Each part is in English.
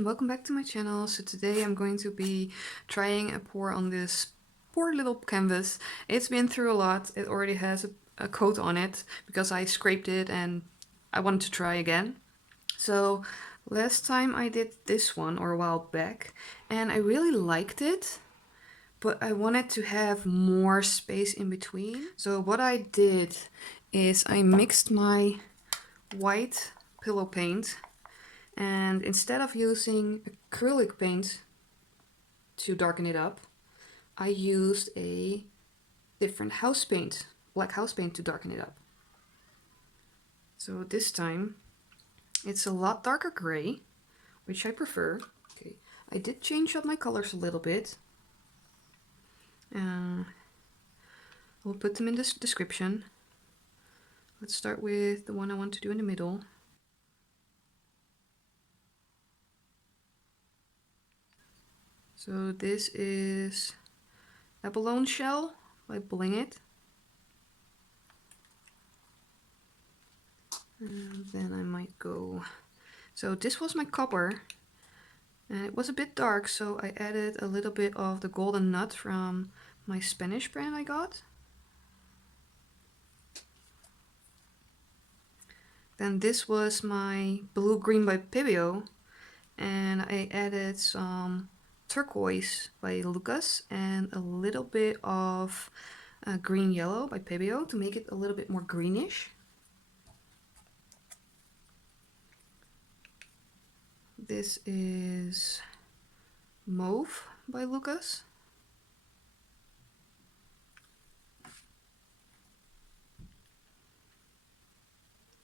everyone, welcome back to my channel. So today I'm going to be trying a pour on this poor little canvas. It's been through a lot. It already has a coat on it because I scraped it and I wanted to try again. So last time I did this one, or a while back, and I really liked it, but I wanted to have more space in between. So what I did is I mixed my white pillow paint, and instead of using acrylic paint to darken it up, I used a different house paint, black house paint, to darken it up. So this time it's a lot darker gray, which I prefer. Okay, I did change up my colors a little bit. I'll put them in the description. Let's start with the one I want to do in the middle. So this is Abalone Shell by Bling It. And then I might go... So this was my copper, and it was a bit dark, so I added a little bit of the golden nut from my Spanish brand I got. Then this was my blue green by Pebeo, and I added some turquoise by Lukas and a little bit of green yellow by Pebeo to make it a little bit more greenish. This is Mauve by Lukas.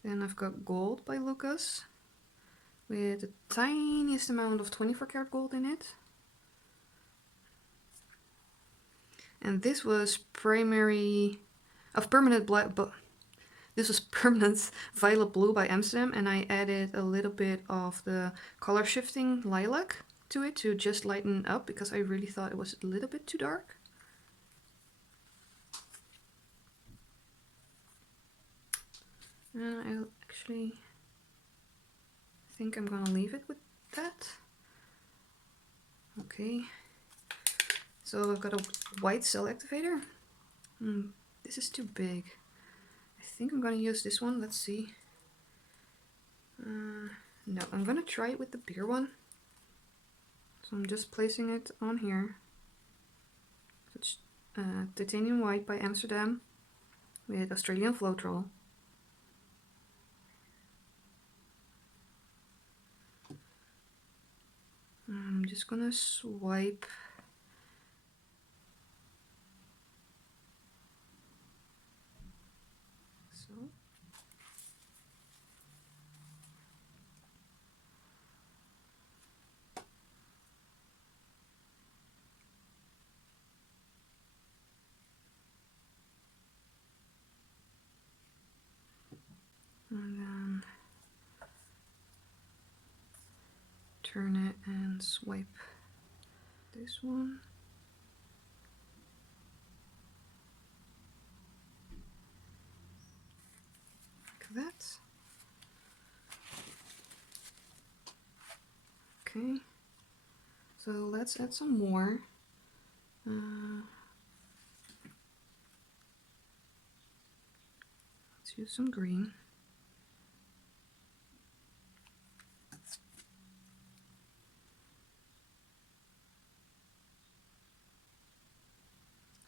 Then I've got Gold by Lukas with the tiniest amount of 24 karat gold in it. And this was permanent black, this was permanent violet blue by Amsterdam, and I added a little bit of the color shifting lilac to it to just lighten up because I really thought it was a little bit too dark. I actually think I'm gonna leave it with that. Okay, so I've got a white cell activator. This is too big. I think I'm gonna use this one. Let's see. No, I'm gonna try it with the bigger one. So I'm just placing it on here. It's titanium white by Amsterdam with Australian Floetrol. I'm just gonna swipe. So. And then turn it and swipe this one. Like that. Okay, so let's add some more. Let's use some green.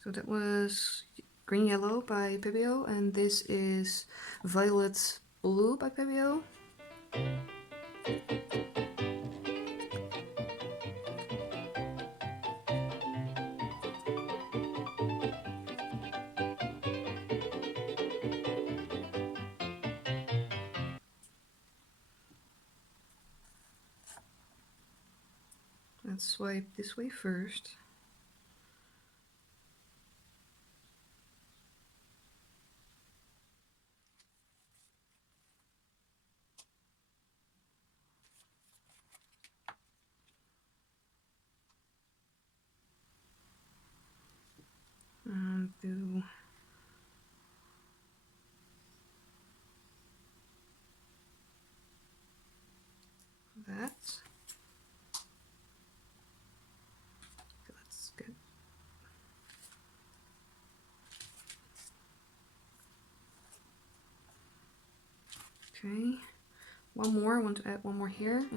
So that was Green Yellow by Pebeo, and this is Violet Blue by Pebeo. Let's swipe this way first. And do that. Okay, one more. I want to add one more here.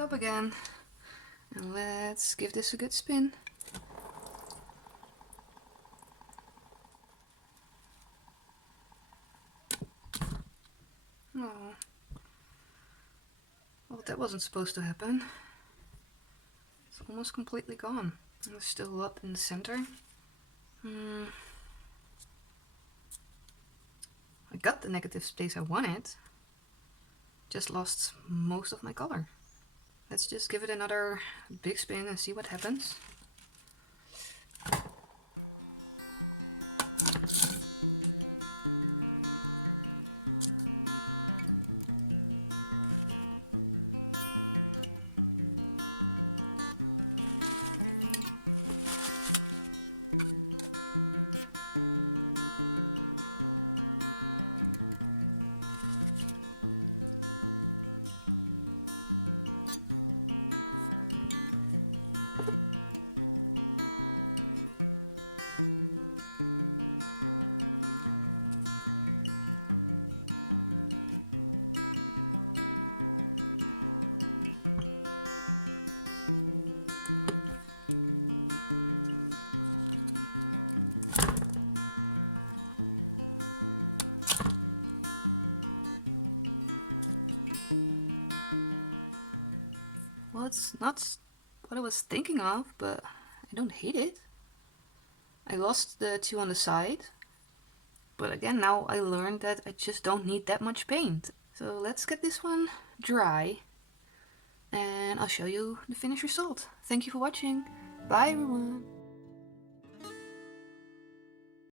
Up again, and let's give this a good spin. Oh, well, that wasn't supposed to happen. It's almost completely gone. There's still a lot in the center. I got the negative space I wanted, just lost most of my color. Let's just give it another big spin and see what happens. It's not what I was thinking of, but I don't hate it. I lost the two on the side, but again, now I learned that I just don't need that much paint. So let's get this one dry, and I'll show you the finished result. Thank you for watching. Bye everyone.